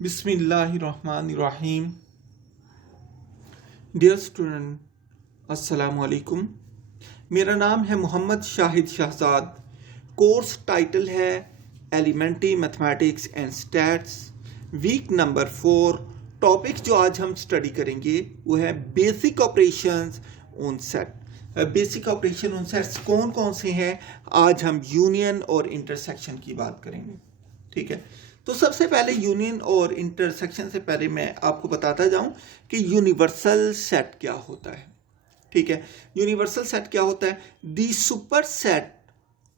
बिस्मिल्लाहिर्रहमानिर्रहीम। Dear student अस्सलामु अलैकुम। मेरा नाम है मोहम्मद शाहिद शहजाद। कोर्स टाइटल है elementary mathematics and stats, week number 4। Topic जो आज हम स्टडी करेंगे वो है basic operations on set. Basic operation on sets कौन कौन से हैं? आज हम यूनियन और इंटरसेक्शन की बात करेंगे। ठीक है, तो सबसे पहले यूनियन और इंटरसेक्शन से पहले मैं आपको बताता जाऊं कि यूनिवर्सल सेट क्या होता है। ठीक है, यूनिवर्सल सेट क्या होता है? The superset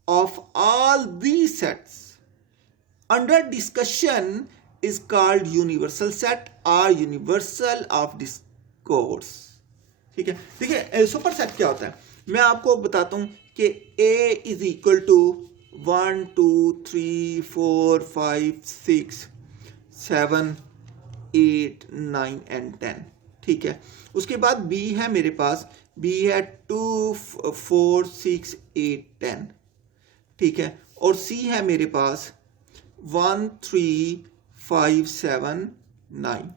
of all the sets under discussion is called universal set और यूनिवर्सल ऑफ डिस्कोर्स। ठीक है, देखिए सुपर सेट क्या होता है मैं आपको बताता हूं कि A is equal to 1 2 3 4 5 6 7 8 9 and 10। ठीक है, उसके बाद B है मेरे पास, B है 2 4 6 8 10। ठीक है, और C है मेरे पास 1 3 5 7 9।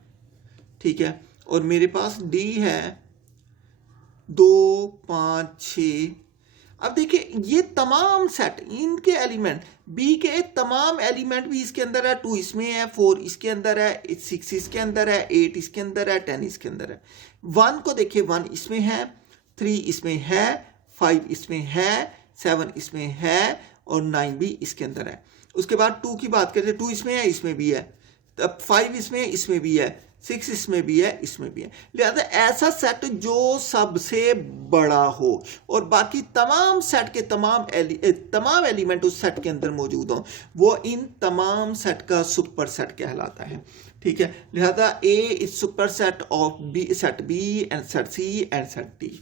ठीक है, और मेरे पास D है 2 5 6। अब देखिए ये तमाम सेट, इनके एलिमेंट, बी के तमाम एलिमेंट भी इसके अंदर है। 2 इसमें है, 4 इसके अंदर है, 6 इसके अंदर है, 8 इसके अंदर है, 10 इसके अंदर है। 1 को देखिए 1 इसमें है, 3 इसमें है, 5 इसमें है, 7 इसमें है और 9 भी इसके अंदर है। उसके बाद 2 की बात करें, 2 इसमें है, इसमें भी है, तब 5 इसमें भी है, 6 इसमें भी है, इसमें भी है। लिहाजा ऐसा सेट जो सबसे बड़ा हो और बाकी तमाम सेट के तमाम एलिमेंट उस सेट के अंदर मौजूद हो, वो इन तमाम सेट का सुपर सेट कहलाता है। ठीक है, लिहाजा A is superset of B, set B and set C and set D.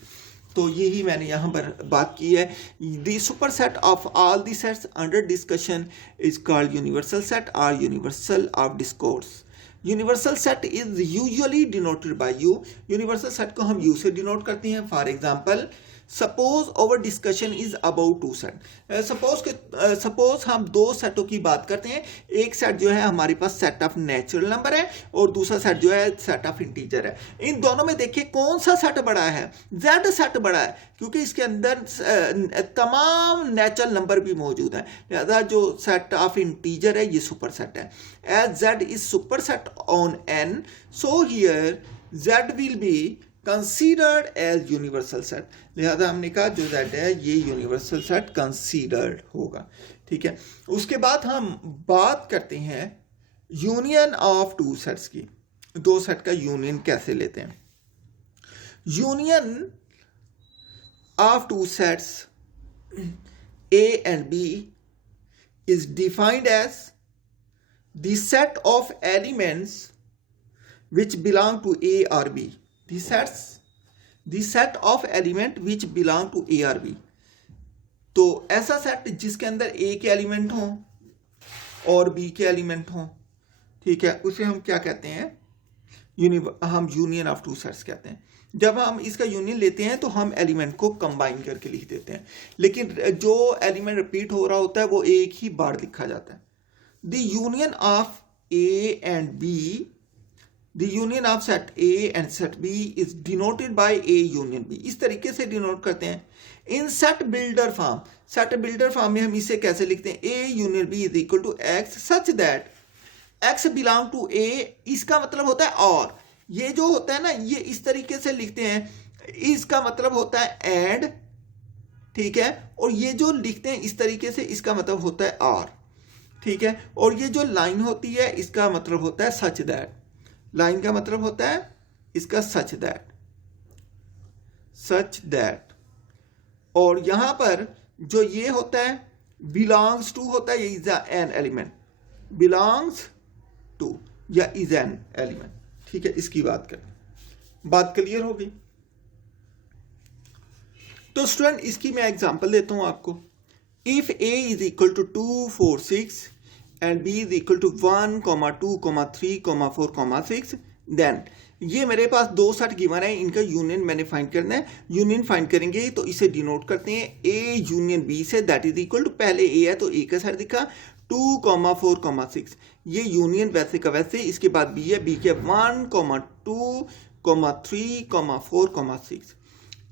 तो यही मैंने यहाँ पर बात की है। The superset of all the sets under discussion is called universal set और universal of discourse. Universal set is usually denoted by U. Universal set को हम यू से डिनोट करते हैं। For example, suppose our discussion is about 2 set. Suppose हम 2 सेटों की बात करते हैं। एक सेट जो है हमारे पास सेट ऑफ नेचुरल नंबर है और दूसरा सेट जो है सेट ऑफ इंटीजर है। इन दोनों में देखिए कौन सा सेट बड़ा है? जेड सेट बड़ा है, क्योंकि इसके अंदर तमाम नेचुरल नंबर भी मौजूद है। लिहाजा जो सेट ऑफ इंटीजर है ये सुपर सेट है। As Z is superset on N, so here Z will be considered as universal set. लिहाजा हमने कहा जो जेड है ये यूनिवर्सल सेट कंसीडर्ड होगा। ठीक है, उसके बाद हम बात करते हैं यूनियन ऑफ 2 सेट्स की। 2 सेट का यूनियन कैसे लेते हैं? Union of 2 sets A and B is defined as the set of elements which belong to A or B. The set of element which belong to A or B. तो ऐसा set जिसके अंदर A के element हों और B के element हों, ठीक है, उसे हम क्या कहते हैं? हम यूनियन ऑफ 2 सेट्स कहते हैं। जब हम इसका यूनियन लेते हैं तो हम एलिमेंट को कंबाइन करके लिख देते हैं, लेकिन जो एलिमेंट रिपीट हो रहा होता है वो एक ही बार लिखा जाता है। The union of A and B, the union of set A and set B is denoted bye A union B। इस तरीके से डिनोट करते हैं। इन सेट बिल्डर फॉर्म में हम इसे कैसे लिखते हैं? A union B is equal to X such that X belong to A। इसका मतलब होता है और, ये जो होता है ना ये इस तरीके से लिखते हैं, इसका मतलब होता है एंड। ठीक है, और ये जो लिखते हैं इस तरीके से इसका मतलब होता है और। ठीक है, और ये जो लाइन होती है इसका मतलब होता है सच दैट। लाइन का मतलब होता है इसका सच दैट। और यहां पर जो ये होता है बिलोंग्स टू होता है, ये is an element, belongs to या इज एन एलिमेंट। ठीक है, इसकी बात करें, बात क्लियर हो गई? तो स्टूडेंट इसकी मैं एग्जांपल देता हूं आपको। If A is equal to 2 4 6 and B is equal to 1 2 3 4 6, then ये मेरे पास 2 सेट गिवन है, इनका यूनियन मैंने फाइंड करना है। यूनियन फाइंड करेंगे तो इसे डिनोट करते हैं A यूनियन B से, दैट इज इक्वल टू, पहले A है तो A का सेट दिखा, 2,4,6 ये यूनियन वैसे का वैसे, इसके बाद बी है, बी के 1,2,3,4,6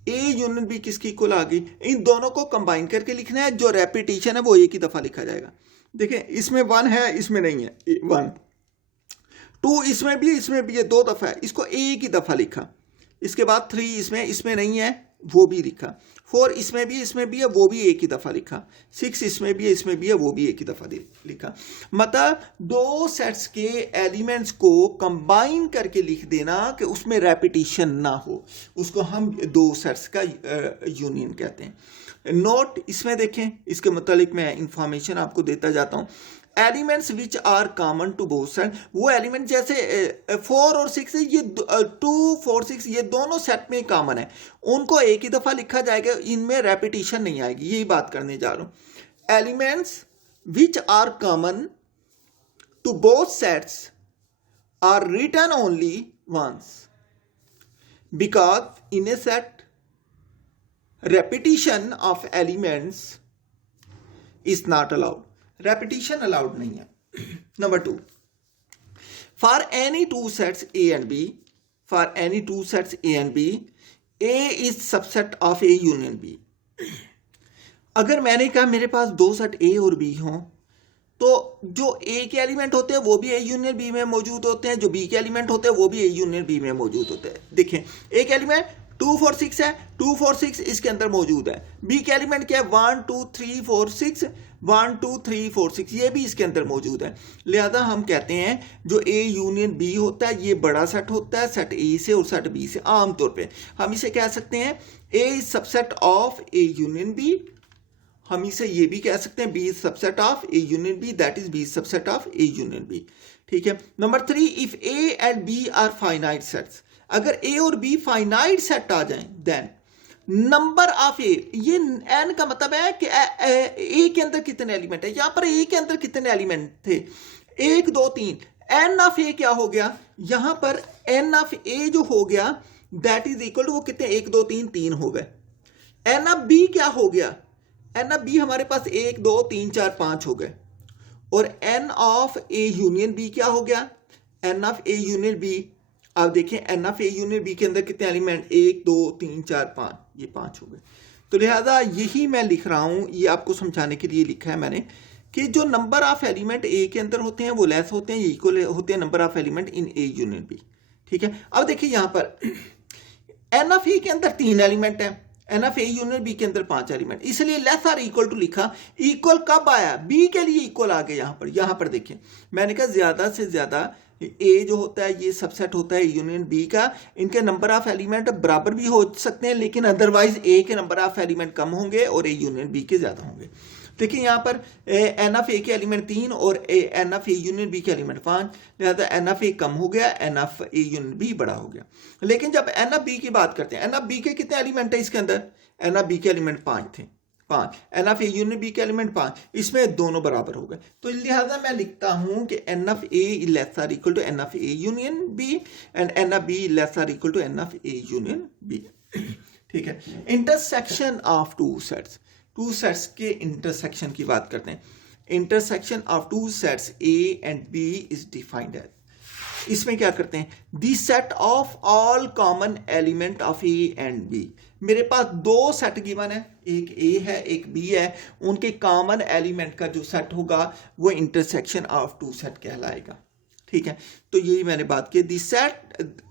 ए यूनियन बी किसकी इक्वल आ गई। इन दोनों को कंबाइन करके लिखना है, जो रेपिटेशन है वो एक ही दफा लिखा जाएगा। देखें इसमें 1 है, इसमें नहीं है 1, 2 इसमें भी है, 2 दफा है, इसको एक ही दफा लिखा। इसके बाद 3 इसमें नहीं है, वो भी लिखा। 4 इसमें भी है, वो भी एक ही दफा लिखा। 6 इसमें भी है, वो भी एक ही दफा लिखा। मतलब दो सेट्स के एलिमेंट्स को कंबाइन करके लिख देना कि उसमें रेपिटेशन ना हो, उसको हम दो सेट्स का यूनियन कहते हैं। नोट इसमें देखें, इसके मुतालिक मैं इंफॉर्मेशन आपको देता जाता हूं। Elements which are common to both set, वो एलिमेंट जैसे 4 और 6 ये 2, 4, 6 ये दोनों सेट में कॉमन है, उनको एक ही दफा लिखा जाएगा, इनमें रेपिटेशन नहीं आएगी, यही बात करने जा रहा हूं। Elements which are common to both sets are written only once because in a set repetition of elements is not allowed, repetition allowed नहीं है। Number 2, for any two sets A and B, A is subset of A union B। अगर मैंने कहा मेरे पास दो set A और B हों, तो जो A के एलिमेंट होते हैं वो भी A यूनियन B में मौजूद होते हैं, जो B के एलिमेंट होते हैं वो भी A यूनियन B में मौजूद होते हैं। देखें एक एलिमेंट 2, 4, 6 है, 2, 4, 6 इसके अंदर मौजूद है। बी के एलिमेंट क्या है 1, 2, 3, 4, 6, 1, 2, 3, 4, 6 ये भी इसके अंदर मौजूद है। लिहाजा हम कहते हैं जो ए यूनियन बी होता है ये बड़ा सेट होता है, सेट ए से और सेट बी से। आमतौर पे हम इसे कह सकते हैं A is subset of A union B, हम इसे ये भी कह सकते हैं B is subset of A union B, that is B is subset of A union B. ठीक है। Number 3, if A and B are finite sets, अगर ए और बी फाइनाइट सेट आ जाएं देन नंबर ऑफ ए, ये N का मतलब है कि ए के अंदर कितने एलिमेंट है, यहां पर ए के अंदर कितने एलिमेंट थे 1, 2, 3, एन ऑफ ए क्या हो गया, यहां पर एन ऑफ ए जो हो गया दैट इज इक्वल टू वो कितने 1, 2, 3 हो गए। एन ऑफ बी क्या हो गया, एन ऑफ बी हमारे पास 1, 2, 3, 4, 5 हो गए। और N of A union B क्या हो गया, N of A union B, आप देखें N of A union B के अंदर कितने एलिमेंट 1, 2, 3, 4, 5, ये 5 हो गए। तो लिहाजा यही मैं लिख रहा हूं, ये आपको समझाने के लिए लिखा है मैंने कि जो नंबर ऑफ एलिमेंट ए के अंदर होते हैं वो लेस होते हैं, ये इक्वल होते हैं number of element in A union B. ठीक है। अब देखिए यहां पर एन ऑफ ए के अंदर 3 एलिमेंट है, n of A union B के अंदर 5 एलिमेंट, इसलिए लेस आर इक्वल टू लिखा। इक्वल कब आया, बी के लिए इक्वल आ गया। यहां पर देखिए मैंने कहा ज्यादा से ज्यादा ए जो होता है ये सबसेट होता है यूनियन बी का, इनके नंबर ऑफ एलिमेंट बराबर भी हो सकते हैं लेकिन अदरवाइज ए के नंबर ऑफ एलिमेंट कम होंगे और ए यूनियन बी के ज्यादा होंगे। देखिए यहाँ पर एन ऑफ ए के एलिमेंट 3 और N of A union B के एलिमेंट 5, लिहाजा एन ऑफ ए कम हो गया, N of A union B बड़ा हो गया। लेकिन जब एन ऑफ बी की बात करते हैं, एन ऑफ बी के कितने एलिमेंट है इसके अंदर, एन ऑफ बी के एलिमेंट 5 थे, 5, n of A union B के एलिमेंट 5, इसमें दोनों बराबर हो गए। तो लिहाजा मैं लिखता हूं कि n of A less or equal to n of A union B and n of B less or equal to n of A union B. ठीक है। Intersection of two sets, two sets के intersection की बात करते हैं। Intersection of two sets A and B is defined as, इसमें क्या करते हैं, the set of all common element of A and B. मेरे पास दो सेट गिवन है, एक ए है एक बी है, उनके कॉमन एलिमेंट का जो सेट होगा वो इंटरसेक्शन ऑफ टू सेट कहलाएगा। ठीक है। तो यही मैंने बात की, the set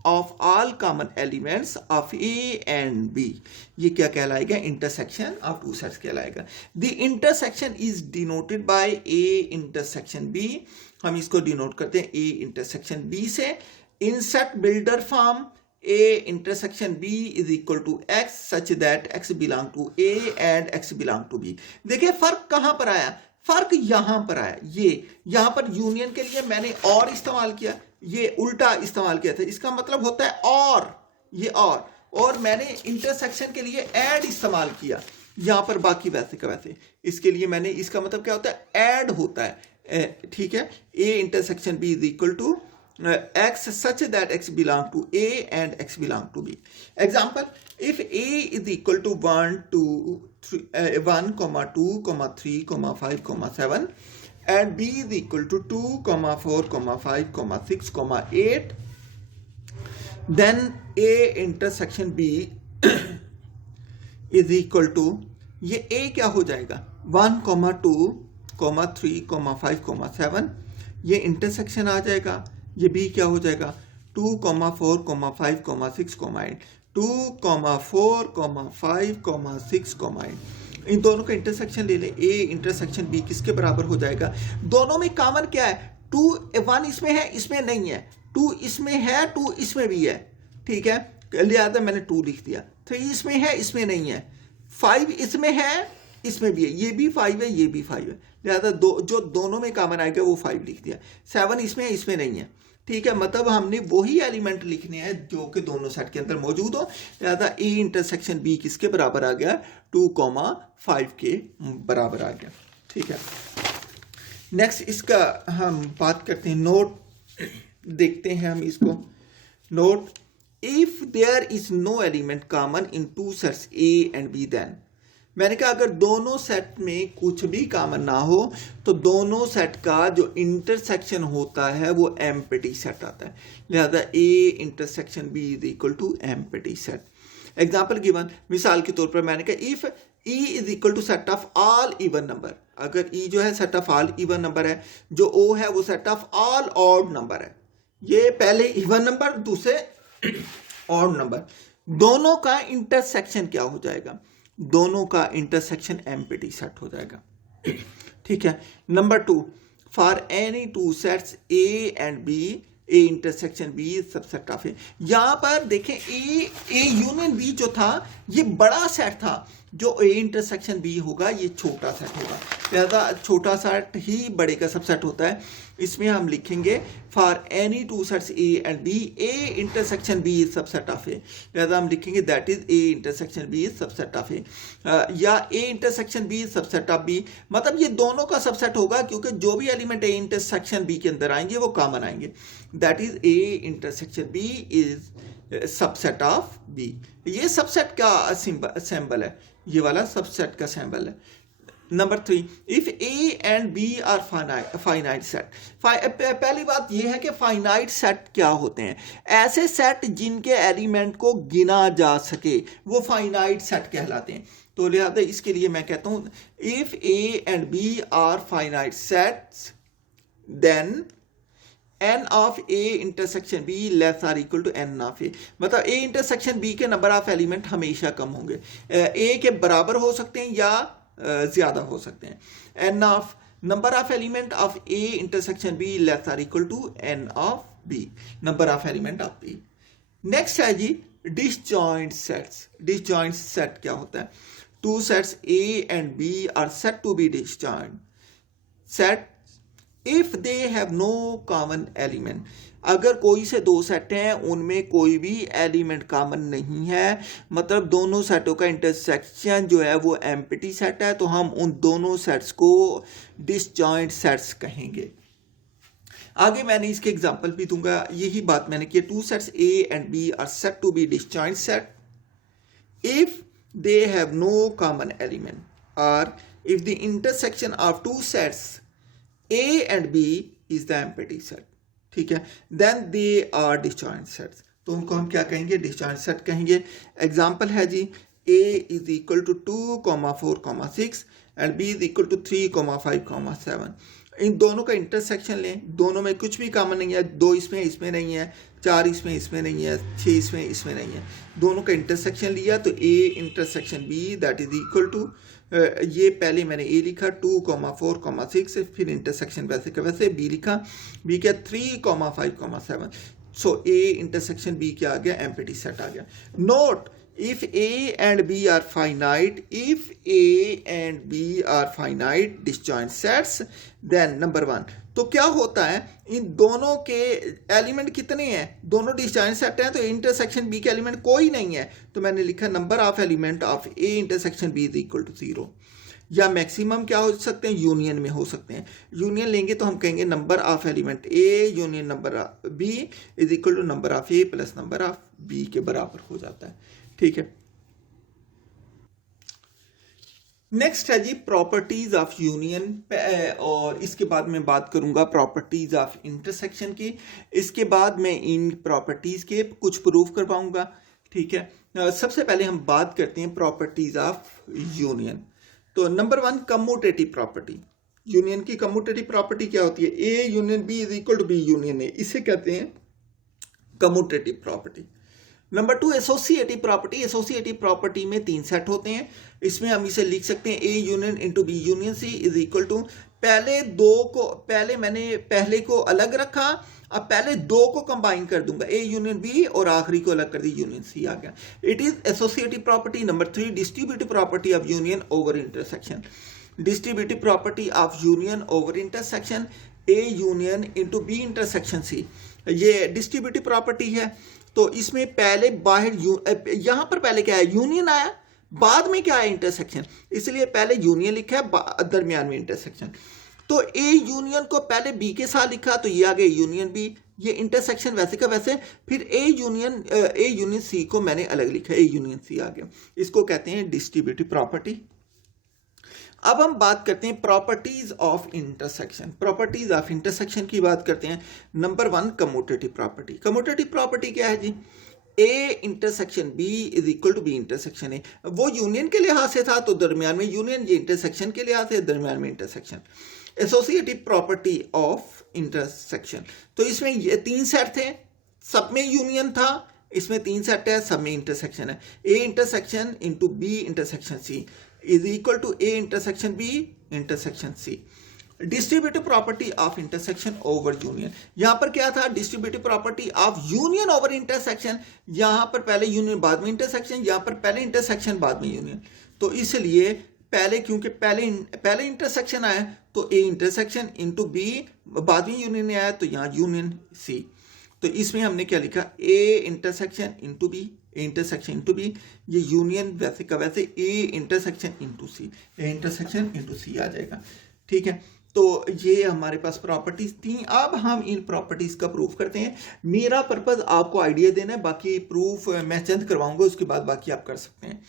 of all common elements of A and B, ये क्या कहलाएगा, इंटरसेक्शन ऑफ टू सेट्स कहलाएगा। The intersection is denoted by A intersection B, हम इसको डिनोट करते हैं ए इंटरसेक्शन बी से। In set builder form A intersection B is equal to x such that x belong to A and x belong to B. देखिए फर्क कहां पर आया, फर्क यहां पर आया, ये यहां पर यूनियन के लिए मैंने और इस्तेमाल किया, ये उल्टा इस्तेमाल किया था, इसका मतलब होता है और, ये और मैंने इंटरसेक्शन के लिए एड इस्तेमाल किया, यहां पर बाकी वैसे का वैसे, इसके लिए मैंने, इसका मतलब क्या होता है, एड होता है। ठीक है। A intersection B is equal to x such that x belong to A and x belong to B. Example, if A is equal to 1, 2, 3, 1, 2, 3, 5, 7 and b is equal to 2, 4, 5, 6, 8, then a intersection b is equal to, ये a क्या हो जाएगा 1, 2, 3, 5, 7, ये intersection आ जाएगा। ये b क्या हो जाएगा 2, 4, 5, 6, 8, 2, 4, 5, 6, 8। इन दोनों का इंटरसेक्शन ले ले, a इंटरसेक्शन b किसके बराबर हो जाएगा? दोनों में कॉमन क्या है 2, 1 इसमें है, इसमें नहीं है, 2 इसमें है, 2 इसमें भी है, ठीक है, लिहाजा मैंने 2 लिख दिया। 3 इसमें है, इसमें नहीं है, 5 इसमें है, इसमें भी है, ये भी 5 है, ये भी 5 है, लिहाजा जो दोनों में कॉमन आएगा वो 5 लिख दिया। 7 इसमें है, इसमें नहीं है, ठीक है, मतलब हमने वही एलिमेंट लिखने हैं जो कि दोनों सेट के अंदर मौजूद हो। लिहाजा ए इंटरसेक्शन बी किसके बराबर आ गया 2, 5 के बराबर आ गया, ठीक है। नेक्स्ट इसका हम बात करते हैं, नोट देखते हैं हम इसको। Note, if there is no element common in two sets A and B, then, मैंने कहा अगर दोनों सेट में कुछ भी कॉमन ना हो तो दोनों सेट का जो इंटरसेक्शन होता है वो एम्प्टी सेट आता है। लिहाजा A intersection B is equal to empty set. Example given, मिसाल के तौर पर मैंने कहा if E is equal to set of all even number, अगर ई जो है set of all even number है, जो ओ है वो set of all odd number है, ये पहले इवन नंबर दूसरे ऑड नंबर, दोनों का इंटरसेक्शन क्या हो जाएगा? दोनों का इंटरसेक्शन एम्प्टी सेट हो जाएगा, ठीक है। Number 2, for any two sets A and B, A intersection B subset of A. यहां पर देखें ए यूनियन बी जो था ये बड़ा सेट था, जो ए इंटरसेक्शन बी होगा ये छोटा सेट होगा, लिहाजा छोटा सेट ही बड़े का सबसेट होता है। इसमें हम लिखेंगे for any two sets A and B, A intersection B is subset of A, लिहाजा हम लिखेंगे that is A intersection B is subset of A, या A intersection B is subset of B, मतलब ये दोनों का सबसेट होगा क्योंकि जो भी एलिमेंट ए इंटरसेक्शन बी के अंदर आएंगे वो कॉमन आएंगे, that is A intersection B is subset of B. ये सबसेट का सिंबल है, ये वाला सबसेट का सिंबल है। Number 3, if A and B are finite set. पहली बात यह है कि फाइनाइट सेट क्या होते हैं? ऐसे सेट जिनके एलिमेंट को गिना जा सके वो फाइनाइट सेट कहलाते हैं। तो लिहाजा इसके लिए मैं कहता हूं if A and B are finite sets then n of a intersection b less or equal to n of a, मतलब a इंटरसेक्शन b के नंबर ऑफ एलिमेंट हमेशा कम होंगे, a के बराबर हो सकते हैं या ज्यादा हो सकते हैं। n of number of element of a intersection b less or equal to n of b, number of element of b। Next है जी डिसजॉइंट सेट्स। डिसजॉइंट सेट क्या होता है? Two sets a and b are set to be disjoint set if they have no common element. अगर कोई से दो set हैं उनमें कोई भी एलिमेंट कॉमन नहीं है, मतलब दोनों सेटों का इंटरसेक्शन जो है वो एम्प्टी सेट है, तो हम उन दोनों सेट्स को डिसजॉइंट सेट्स कहेंगे। आगे मैंने इसके एग्जांपल भी दूंगा, यही बात मैंने की। Two sets A and B are set to be disjoint set if they have no common element, और if the intersection of two sets A and B is the empty set, ठीक है, then they are disjoint sets, तो उनको हम क्या कहेंगे? Disjoint set कहेंगे। Example है जी A is equal to 2, 4, 6 and B is equal to 3, 5, 7। इन दोनों का इंटरसेक्शन लें, दोनों में कुछ भी कॉमन नहीं है, 2 इसमें नहीं है, 4 इसमें नहीं है, 6 इसमें नहीं है, दोनों का इंटरसेक्शन लिया तो A intersection B that is equal to, ये पहले मैंने A लिखा 2, 4, 6, फिर इंटरसेक्शन वैसे का वैसे B लिखा, B क्या 3, 5, 7, सो A इंटरसेक्शन B क्या आ गया? एम्प्टी सेट आ गया। Note, if A and B are finite, if A and B are finite disjoint sets, then number 1, तो क्या होता है? इन दोनों के एलिमेंट कितने हैं? दोनों डिसजॉइंट सेट हैं, तो इंटरसेक्शन B के एलिमेंट कोई नहीं है, तो मैंने लिखा number of element of A intersection B is equal to 0। या मैक्सिमम क्या हो सकते हैं? यूनियन में हो सकते हैं। यूनियन लेंगे तो हम कहेंगे number of element A union number of B is equal to number of A plus number of B के बराबर हो जाता है, ठीक है। नेक्स्ट है जी प्रॉपर्टीज ऑफ यूनियन, और इसके बाद मैं बात करूंगा प्रॉपर्टीज ऑफ इंटरसेक्शन की। इसके बाद मैं इन प्रॉपर्टीज के कुछ प्रूफ करवाऊंगा। ठीक है, सबसे पहले हम बात करते हैं प्रॉपर्टीज ऑफ यूनियन। तो नंबर 1, कम्यूटेटिव प्रॉपर्टी। यूनियन की कम्यूटेटिव प्रॉपर्टी क्या होती है? A union B is equal to B union A, इसे कहते हैं commutative property. Number 2, associative property. Associative property में 3 सेट होते हैं। इसमें हम इसे लिख सकते हैं A union into B union C is equal to, पहले मैंने पहले को अलग रखा, अब पहले 2 को कंबाइन कर दूंगा, ए यूनियन बी, और आखिरी को अलग कर दी, यूनियन सी आ गया। It is associative property. Number 3, distributive property of union over intersection. Distributive property of union over intersection, A union into B intersection C. ये डिस्ट्रीब्यूटिव प्रॉपर्टी है। तो इसमें पहले बाहर यहां पर पहले क्या है? यूनियन आया, बाद में क्या है? इंटरसेक्शन। इसलिए पहले यूनियन लिखा है, दरमियान में इंटरसेक्शन। तो ए यूनियन को पहले बी के साथ लिखा, तो ये आ गया यूनियन बी, ये इंटरसेक्शन वैसे का वैसे। फिर ए यूनियन सी को मैंने अलग लिखा, ए यूनियन सी आ गया। इसको कहते हैं डिस्ट्रीब्यूटिव प्रॉपर्टी। अब हम बात करते हैं properties of intersection. Properties of intersection की बात करते हैं। Number 1, commutative property. Commutative property क्या है जी? A intersection B is equal to B intersection A. वो यूनियन के लिहाज से था तो दरमियान में यूनियन, ये इंटरसेक्शन के लिहाज से दरमियान में intersection. Associative property of intersection, तो इसमें ये 3 सेट थे, सब में यूनियन था, इसमें 3 सेट है, सब में इंटरसेक्शन है। A intersection into B intersection C is equal to A intersection B intersection C. Distributive property of intersection over union, यहां पर क्या था? Distributive property of union over intersection. यहां पर पहले यूनियन बाद में इंटरसेक्शन, यहां पर पहले इंटरसेक्शन बाद में यूनियन। तो इसलिए पहले, क्योंकि पहले इंटरसेक्शन आया, तो ए इंटरसेक्शन इंटू बी, बाद में यूनियन आया, तो यहां यूनियन सी। तो इसमें हमने क्या लिखा? A intersection into B, A intersection into B, ये यूनियन वैसे का वैसे A intersection into C, A intersection into C आ जाएगा। ठीक है, तो ये हमारे पास प्रॉपर्टीज थी। अब हम इन प्रॉपर्टीज का प्रूफ करते हैं। मेरा पर्पज आपको आइडिया देना है, बाकी प्रूफ मैं चंद करवाऊंगा, उसके बाद बाकी आप कर सकते हैं।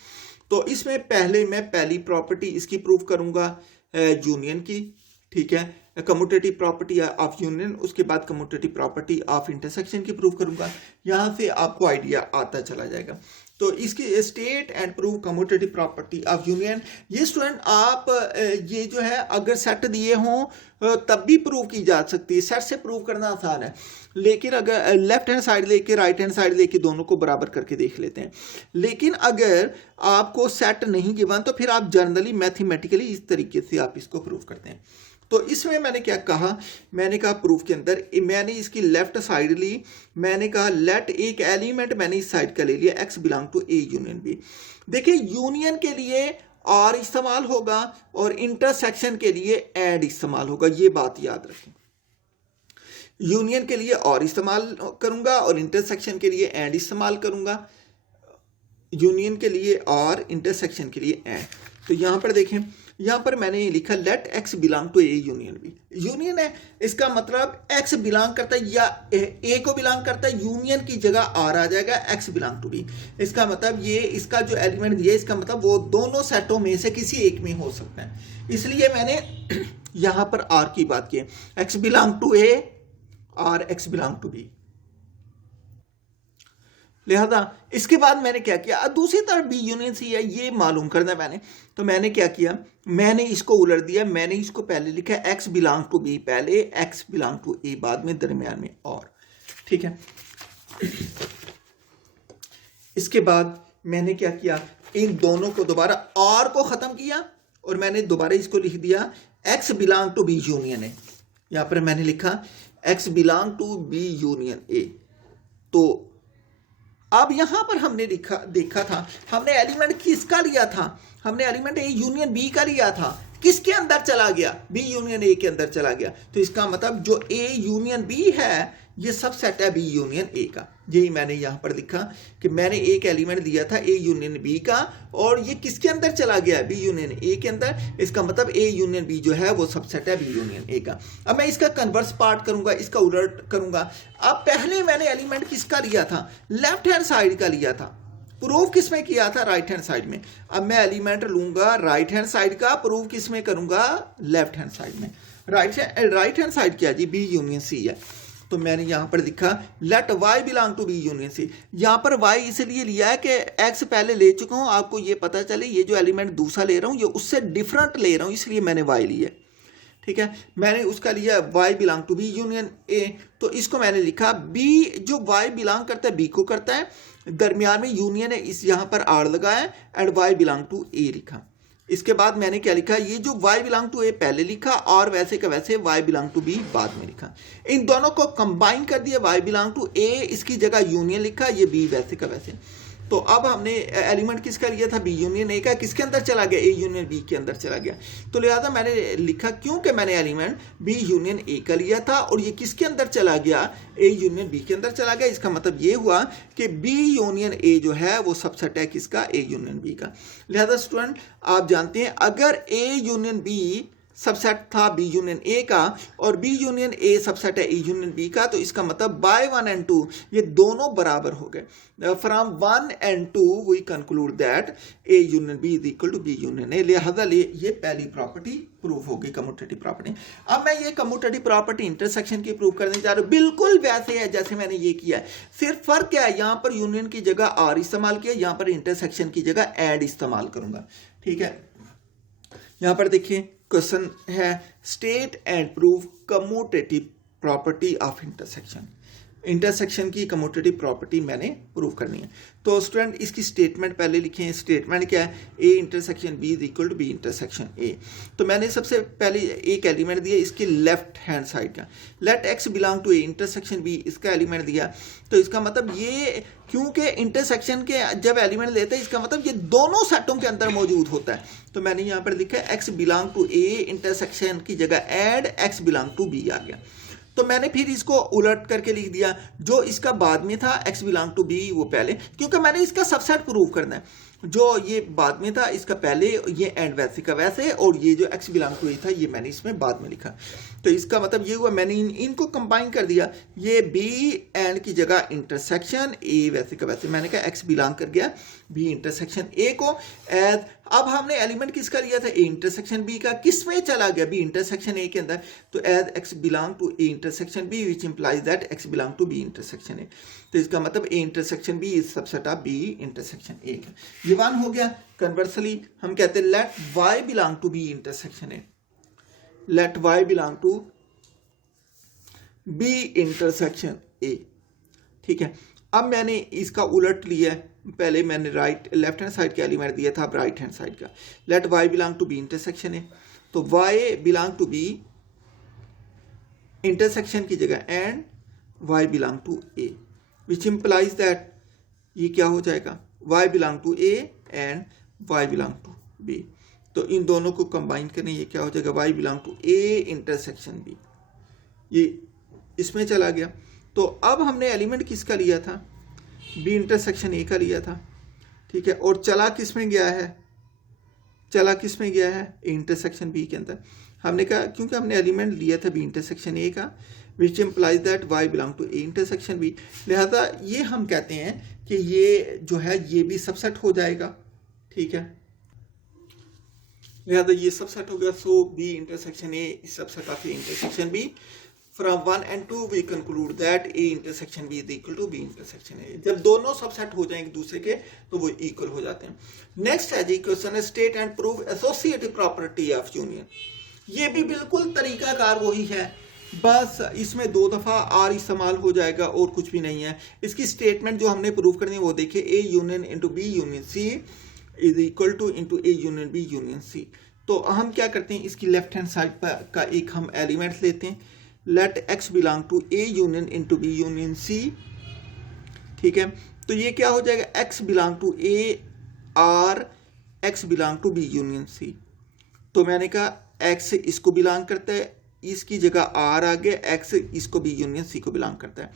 तो इसमें पहले मैं पहली प्रॉपर्टी इसकी प्रूफ करूंगा यूनियन की। ठीक है, कम्यूटेटिव प्रॉपर्टी ऑफ यूनियन, उसके बाद कम्यूटेटिव प्रॉपर्टी ऑफ इंटरसेक्शन की प्रूफ करूंगा। यहां से आपको आइडिया आता चला जाएगा। तो इसकी state and prove commutative property of union. ये स्टूडेंट आप ये जो है अगर सेट दिए हों तब भी प्रूव की जा सकती है, सेट से प्रूव करना आसान है। लेकिन अगर लेफ्ट हैंड साइड लेके राइट हैंड साइड लेके दोनों को बराबर करके देख लेते हैं। लेकिन अगर आपको सेट नहीं गिवन तो फिर आप जनरली मैथमेटिकली इस तरीके से आप इसको प्रूव करते हैं। तो इसमें मैंने क्या कहा? मैंने कहा प्रूफ के अंदर मैंने इसकी लेफ्ट साइड ली, मैंने कहा लेट एक एलिमेंट मैंने इस साइड का ले लिया, x belong to A union B. देखिए यूनियन के लिए और इस्तेमाल होगा और इंटरसेक्शन के लिए एंड इस्तेमाल होगा, ये बात याद रखें। यूनियन के लिए और इस्तेमाल करूंगा और इंटरसेक्शन के लिए एंड इस्तेमाल करूंगा। यूनियन के लिए और इंटरसेक्शन के लिए एंड। तो यहां पर देखें, यहां पर मैंने लिखा let x belong to A union B. Union है, इसका मतलब एक्स बिलोंग करता है या ए को बिलोंग करता है, यूनियन की जगह आर आ जाएगा, एक्स बिलोंग टू बी। इसका मतलब ये इसका जो एलिमेंट दिया इसका मतलब वो दोनों सेटों में से किसी एक में हो सकता है। इसलिए मैंने यहां पर आर की बात की है, एक्स बिलोंग टू ए और एक्स बिलोंग टू बी। लिहाजा इसके बाद मैंने क्या किया? दूसरी तरफ बी यूनियन सी है, ये मालूम करना मैंने। तो मैंने क्या किया? मैंने इसको उलट दिया, मैंने इसको पहले लिखा एक्स बिलोंग टू बी पहले, एक्स बिलोंग टू ए बाद में, दरमियान में और। ठीक है, इसके बाद मैंने क्या किया? इन दोनों को दोबारा और को खत्म किया और मैंने दोबारा इसको लिख दिया x belong to B union A. यहां पर मैंने लिखा x belong to B union A. तो अब यहां पर हमने देखा था, हमने एलिमेंट किसका लिया था? हमने एलिमेंट ए यूनियन बी का लिया था, किसके अंदर चला गया? बी यूनियन ए के अंदर चला गया। तो इसका मतलब जो ए यूनियन बी है ये सब सेट है बी यूनियन ए का। यही मैंने यहां पर लिखा कि मैंने एक एलिमेंट दिया था ए यूनियन बी का और ये किसके अंदर चला गया? बी यूनियन ए के अंदर। इसका मतलब ए यूनियन बी जो है वो सब सेट है बी यूनियन ए का। अब मैं इसका कन्वर्स पार्ट करूंगा, इसका उलट करूंगा। अब पहले मैंने एलिमेंट किसका लिया था? लेफ्ट हैंड साइड का लिया था। प्रूव किस में किया था? राइट हैंड साइड में। अब मैं एलिमेंट लूंगा राइट हैंड साइड का, प्रूव किस में करूंगा? लेफ्ट हैंड साइड में। राइट हैंड साइड क्या जी? बी यूनियन सी है। तो मैंने यहां पर लिखा let y belong to B union C. यहां पर y इसलिए लिया है कि x पहले ले चुका हूं, आपको ये पता चले ये जो एलिमेंट दूसरा ले रहा हूं ये उससे डिफरेंट ले रहा हूं, इसलिए मैंने y लिया। ठीक है, मैंने उसका लिया y belong to B union a। तो इसको मैंने लिखा b जो y बिलोंग करता है b को करता है, दरमियान में यूनियन है, इस यहां पर r लगाया and y belong to a लिखा। इसके बाद मैंने क्या लिखा? ये जो y बिलोंग टू a पहले लिखा और वैसे का वैसे y बिलोंग टू b बाद में लिखा। इन दोनों को कंबाइन कर दिया, y बिलोंग टू a इसकी जगह यूनियन लिखा, ये b वैसे का वैसे। तो अब हमने एलिमेंट किसका लिया था? बी यूनियन ए का, किसके अंदर चला गया? ए यूनियन बी के अंदर चला गया। तो लिहाजा मैंने लिखा क्योंकि मैंने एलिमेंट बी यूनियन ए का लिया था और ये किसके अंदर चला गया? ए यूनियन बी के अंदर चला गया। इसका मतलब ये हुआ कि बी यूनियन ए जो है वो सबसेट है किसका? ए यूनियन बी का। लिहाजा स्टूडेंट आप जानते हैं अगर ए यूनियन बी सबसेट था बी यूनियन ए का और बी यूनियन ए सबसेट है ए यूनियन बी का, तो इसका मतलब बाय 1 एंड 2 ये दोनों बराबर हो गए। From 1 and 2 we conclude that A union B is equal to B union A. लिहाजा ये पहली प्रॉपर्टी प्रूफ होगी, कम्यूटेटिव प्रॉपर्टी। अब मैं ये कम्यूटेटिव प्रॉपर्टी इंटरसेक्शन की प्रूफ करने जा रहा हूं, बिल्कुल वैसे है जैसे मैंने ये किया है, सिर्फ फर्क क्या है? यहां पर यूनियन की जगह आर इस्तेमाल किया, यहां पर इंटरसेक्शन की जगह एड इस्तेमाल करूंगा। ठीक है, यहां पर देखिए क्वेश्चन है state and prove commutative property of intersection. Intersection की कम्यूटेटिव प्रॉपर्टी मैंने प्रूव करनी है। तो स्टूडेंट इसकी स्टेटमेंट पहले लिखें। स्टेटमेंट क्या है? A intersection B is equal to B intersection A. तो मैंने सबसे पहले एक एलिमेंट दिया इसके लेफ्ट हैंड साइड का, let x belong to A intersection B, इसका एलिमेंट दिया। तो इसका मतलब ये क्योंकि इंटरसेक्शन के जब एलिमेंट लेते हैं इसका मतलब ये दोनों सेटों के अंदर मौजूद होता है। तो मैंने यहाँ पर लिखा x belong to A intersection की जगह and x belong to B आ गया। तो मैंने फिर इसको उलट करके लिख दिया, जो इसका बाद में था x बिलोंग टू बी वो पहले, क्योंकि मैंने इसका सबसेट प्रूव करना है। जो ये बाद में था इसका पहले, ये एंड वैसे का वैसे, और ये जो x बिलोंग टू ए था ये मैंने इसमें बाद में लिखा। तो इसका मतलब ये हुआ मैंने इनको कंबाइन कर दिया, ये b एंड की जगह इंटरसेक्शन a वैसे का वैसे, मैंने कहा x बिलोंग कर गया b इंटरसेक्शन a को एज। अब हमने एलिमेंट किसका लिया था? a इंटरसेक्शन b का, किस में चला गया? b इंटरसेक्शन a के अंदर। तो as x belong to a intersection b which implies that x belong to b intersection a। तो इसका मतलब a intersection b is subset of b intersection a का। ये वन हो गया। कन्वर्सली हम कहते हैं let y belong to b intersection a, let y belong to b intersection a। ठीक है, अब मैंने इसका उलट लिया, पहले मैंने लेफ्ट हैंड साइड का एलिमेंट दिया था, अब राइट हैंड साइड का। Let y belong to b intersection a, तो y belong to b intersection की जगह and y belong to a, which implies that ये क्या हो जाएगा? y belong to a and y belong to b। तो इन दोनों को कंबाइन करें, ये क्या हो जाएगा? y belong to a intersection b, ये इसमें चला गया। तो अब हमने एलिमेंट किसका लिया था? b इंटरसेक्शन a का लिया था। ठीक है, और चला किस में गया है? चला किस में गया है? a इंटरसेक्शन b के अंदर। हमने कहा क्योंकि हमने एलिमेंट लिया था b इंटरसेक्शन a का, which implies that y belong to a intersection b। लिहाजा ये हम कहते हैं कि ये जो है ये भी सबसेट हो जाएगा। ठीक है, लिहाजा ये सबसेट हो गया। सो b intersection a is subset of a intersection b। From 1 and 2 we conclude that A intersection B is equal to B intersection A। जब दोनों सबसेट हो जाएंगे दूसरे के तो वो इक्वल हो जाते हैं। नेक्स्ट है जी क्वेश्चन है state and prove associative property of union. ये भी बिल्कुल तरीकाकार वही है, बस इसमें दो दफा आर इस्तेमाल हो जाएगा और कुछ भी नहीं है। इसकी स्टेटमेंट जो हमने प्रूव करनी है वो देखिए, A union into B union C is equal to into A union B union सी। तो हम क्या करते हैं, इसकी लेफ्ट हैंड साइड पर का एक हम एलिमेंट लेते हैं, let x belong to a union into b union c। ठीक है, तो ये क्या हो जाएगा? x बिलोंग टू a और x belong to b union c। तो मैंने कहा x इसको बिलोंग करता है, इसकी जगह r आ गया, x इसको b यूनियन c को बिलोंग करता है।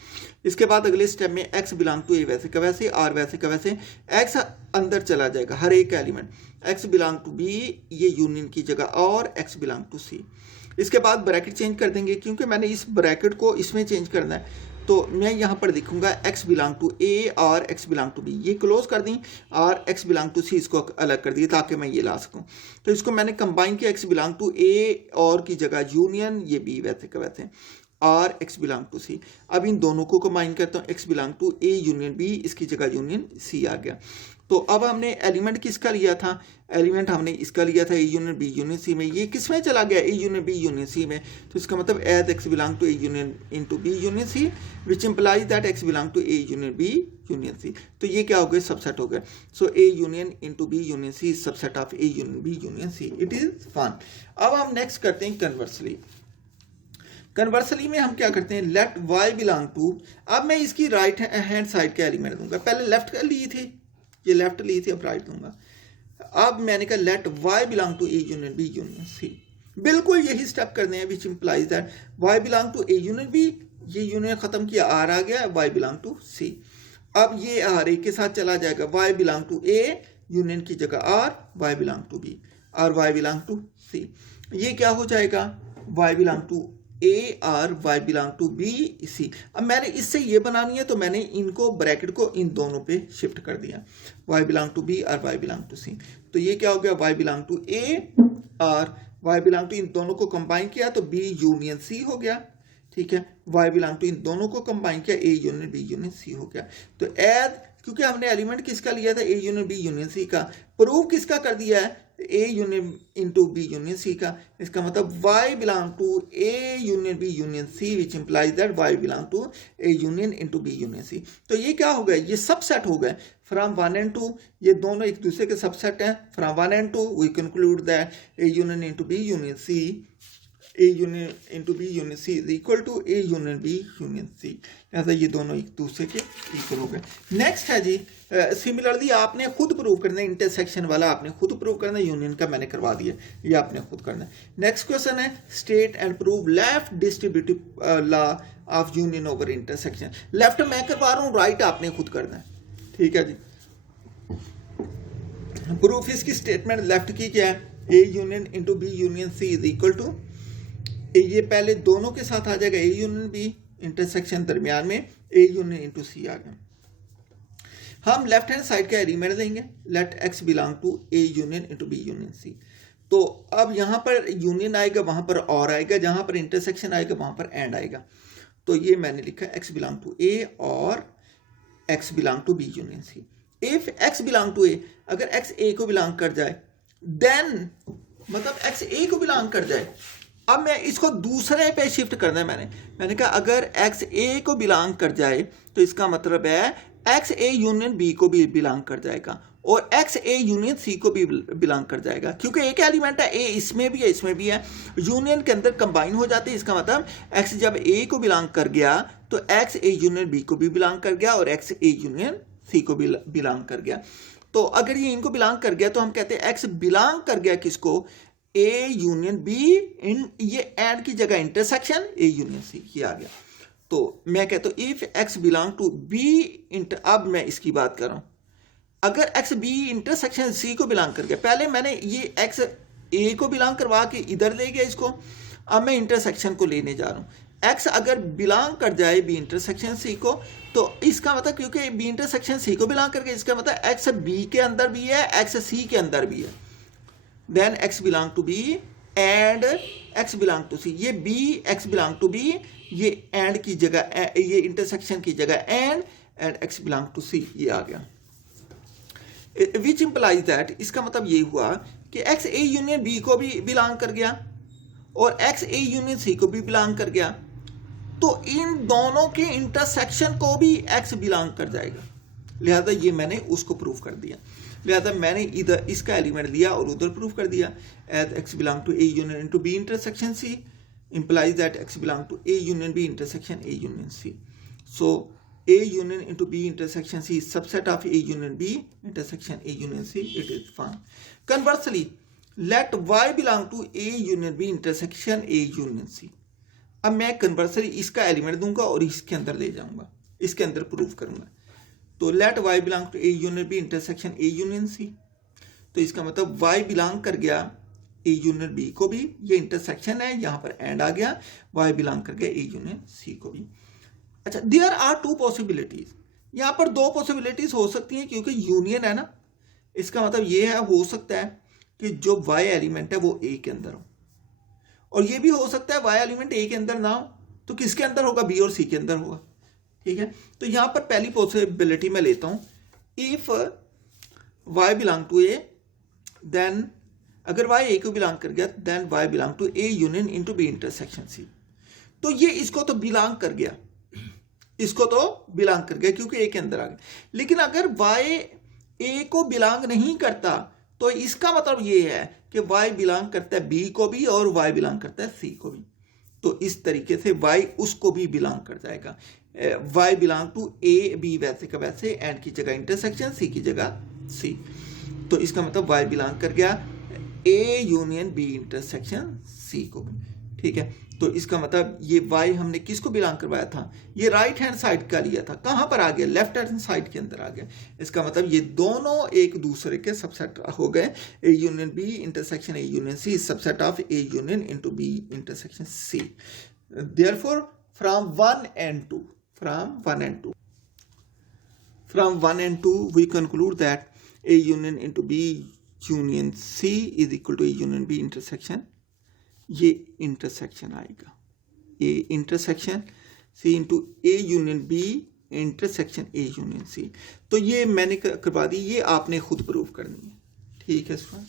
इसके बाद अगले स्टेप में x बिलोंग टू a वैसे का वैसे, r वैसे का वैसे, x अंदर चला जाएगा हर एक element, x belong to b ये यूनियन की जगह और x बिलोंग टू c। इसके बाद ब्रैकेट चेंज कर देंगे, क्योंकि मैंने इस ब्रैकेट को इसमें चेंज करना है। तो मैं यहाँ पर लिखूंगा x बिलोंग टू a और x बिलोंग टू b, ये क्लोज कर दी और x बिलोंग टू c इसको अलग कर दिया ताकि मैं ये ला सकूं। तो इसको मैंने कंबाइन किया, x बिलोंग टू a और की जगह यूनियन ये b वैसे का वैसे और x बिलोंग टू c। अब इन दोनों को कंबाइन करता हूँ, x belong to a union b, इसकी जगह यूनियन c आ गया। तो अब हमने एलिमेंट किसका लिया था, एलिमेंट हमने इसका लिया था a union b union c में, ये किस में चला गया a union b union c में। तो इसका मतलब as x belong to a union into b union c which implies that x belong to a union b union c। तो ये क्या हो गया, सबसेट हो गया। So a union into b union c is subset of a union b union c। It is fun. अब हम next करते हैं कन्वर्सली। कन्वर्सली में हम क्या करते हैं, लेट y बिलोंग टू, अब मैं इसकी राइट हैंड साइड के एलिमेंट दूंगा, पहले लेफ्ट ली थी, ये लेफ्ट ली थी, अब राइट दूंगा। अब मैंने कहा let y belong to a union b union c, बिल्कुल यही स्टेप करने हैं which implies that y belong to a union b, ये यूनियन खत्म किया, r आ गया, y बिलोंग टू c। अब ये r एक के साथ चला जाएगा, y belong to a union की जगह r, y belong to b और y बिलोंग टू c। ये क्या हो जाएगा, y बिलोंग टू a और y belong to b c। अब मैंने इससे ये बनानी है तो मैंने इनको ब्रैकेट को इन दोनों पे शिफ्ट कर दिया, y बिलोंग टू b और y बिलोंग टू c। तो ये क्या हो गया, y बिलोंग टू a और y बिलोंग टू, इन दोनों को कंबाइन किया तो b यूनियन c हो गया, ठीक है। y बिलोंग टू, इन दोनों को कंबाइन किया, a union b union c हो गया। तो एज, क्योंकि हमने एलिमेंट किसका लिया था, a union b union c का, प्रूव किसका कर दिया है, a union into b union c का। इसका मतलब y belong to a union b union c which implies that y belong to a union into b union c। तो ये क्या हो गया, ये सबसेट हो गए फ्रॉम 1 and 2, ये दोनों एक दूसरे के सबसेट हैं। From 1 and 2 we conclude that a union into b union c, a union into b union c is equal to a union b union c। लिहाजा ये दोनों एक दूसरे के इक्वल हो गए। नेक्स्ट है जी, सिमिलरली आपने खुद प्रूव करना है, इंटरसेक्शन वाला आपने खुद प्रूव करना है, यूनियन का मैंने करवा दिया, ये आपने खुद करना है। नेक्स्ट क्वेश्चन है, state and prove left distributive law of union over intersection. Left मैं करवा रहा हूँ, राइट आपने खुद करना है, ठीक है जी। प्रूफ इसकी स्टेटमेंट लेफ्ट की क्या है, a union into b union c is equal to, ये पहले दोनों के साथ आ जाएगा, a यूनियन b, इंटरसेक्शन दरमियान में a यूनियन इंटू c आ गया। हम लेफ्ट हैंड साइड का एलिमेंट देंगे, let x belong to a union into b union c। तो अब यहाँ पर यूनियन आएगा, वहां पर और आएगा, जहां पर इंटरसेक्शन आएगा वहां पर एंड आएगा। तो ये मैंने लिखा x बिलोंग टू a और x belong to b union c। If x belong to a, अगर x a को बिलोंग कर जाए, देन मतलब x a को बिलोंग कर जाए, अब मैं इसको दूसरे पे शिफ्ट करना है। मैंने कहा अगर x a को बिलोंग कर जाए तो इसका मतलब है x a यूनियन b को भी बिलोंग कर जाएगा और x a यूनियन c को भी बिलोंग कर जाएगा, क्योंकि एक एलिमेंट है a, इसमें भी है इसमें भी है, यूनियन के अंदर कंबाइन हो जाते हैं। इसका मतलब x जब a को बिलोंग कर गया तो x a यूनियन b को भी बिलोंग कर गया और x a यूनियन c को भी बिलोंग कर गया। तो अगर ये इनको बिलोंग कर गया तो हम कहते हैं x बिलोंग कर गया किसको, a यूनियन b, इन ये एंड की जगह इंटरसेक्शन a यूनियन c, ये आ गया। तो मैं कहता हूं if x belong to b inter, अब मैं इसकी बात कर रहा हूं, अगर x b इंटरसेक्शन c को बिलोंग कर गया, पहले मैंने ये x a को बिलोंग करवा के इधर ले गया इसको, अब मैं इंटरसेक्शन को लेने जा रहा हूं। x अगर बिलोंग कर जाए b इंटरसेक्शन c को, तो इसका मतलब क्योंकि b इंटरसेक्शन c को बिलोंग करके, इसका मतलब x b के अंदर भी है, x c के अंदर भी है, then x belong to b and x belong to c। ये b x belong to b, ये एंड की जगह, ये इंटरसेक्शन की जगह and x belong to c, ये आ गया। विच इंप्लाइज दैट, इसका मतलब ये हुआ कि x a यूनियन b को भी बिलोंग कर गया और x a यूनियन c को भी बिलोंग कर गया, तो इन दोनों के इंटरसेक्शन को भी x बिलोंग कर जाएगा। लिहाजा ये मैंने उसको प्रूफ कर दिया, लिहाजा मैंने इधर इसका एलिमेंट लिया और उधर प्रूफ कर दिया। As x belong to a union into b intersection c implies that x belong to a union b intersection a union c. So a union into b intersection c is subset of a union b intersection a union c. It is found. Conversely, let y belong to a union b intersection a union c. अब मैं conversely इसका element दूंगा और इसके अंदर ले जाऊंगा, इसके अंदर प्रूफ करूंगा। तो let y belong to a union b intersection a union c, तो इसका मतलब y बिलोंग कर गया a यूनियन b को भी, ये इंटरसेक्शन है, यहां पर एंड आ गया, y बिलोंग कर गया a यूनियन c को भी। अच्छा, देयर आर टू पॉसिबिलिटीज, यहाँ पर दो पॉसिबिलिटीज हो सकती हैं क्योंकि यूनियन है ना, इसका मतलब ये है, हो सकता है कि जो वाई एलिमेंट है वो ए के अंदर हो, और ये भी हो सकता है वाई एलिमेंट ए के अंदर ना हो, तो किसके अंदर होगा, बी और सी के अंदर होगा। ठीक है, तो यहां पर पहली पॉसिबिलिटी मैं लेता हूं, if y belong to a, then अगर वाई ए को बिलोंग कर गया then y belong to A union into b intersection c. तो ये इसको तो बिलोंग कर गया, इसको तो बिलोंग कर गया क्योंकि ए के अंदर आ गया। लेकिन अगर वाई ए को बिलोंग नहीं करता तो इसका मतलब ये है कि y बिलोंग करता है b को भी और y बिलोंग करता है c को भी। तो इस तरीके से y उसको भी बिलोंग कर जाएगा, y belong to a b वैसे का वैसे, एंड की जगह इंटरसेक्शन, c की जगह c। तो इसका मतलब y बिलोंग कर गया a union b intersection c को भी। ठीक है, तो इसका मतलब ये y हमने किसको बिलोंग करवाया था, ये राइट हैंड साइड का लिया था, कहां पर आ गया, लेफ्ट हैंड साइड के अंदर आ गया। इसका मतलब ये दोनों एक दूसरे के सबसेट हो गए, a union b intersection A union c subset of A union into b intersection c. Therefore from 1 and 2 we conclude that a union into b union c is equal to a union b intersection, ये intersection आएगा, a intersection c into a union b intersection A union सी। तो ये मैंने करवा दी, ये आपने खुद proof करनी है। ठीक है स्टूडेंट।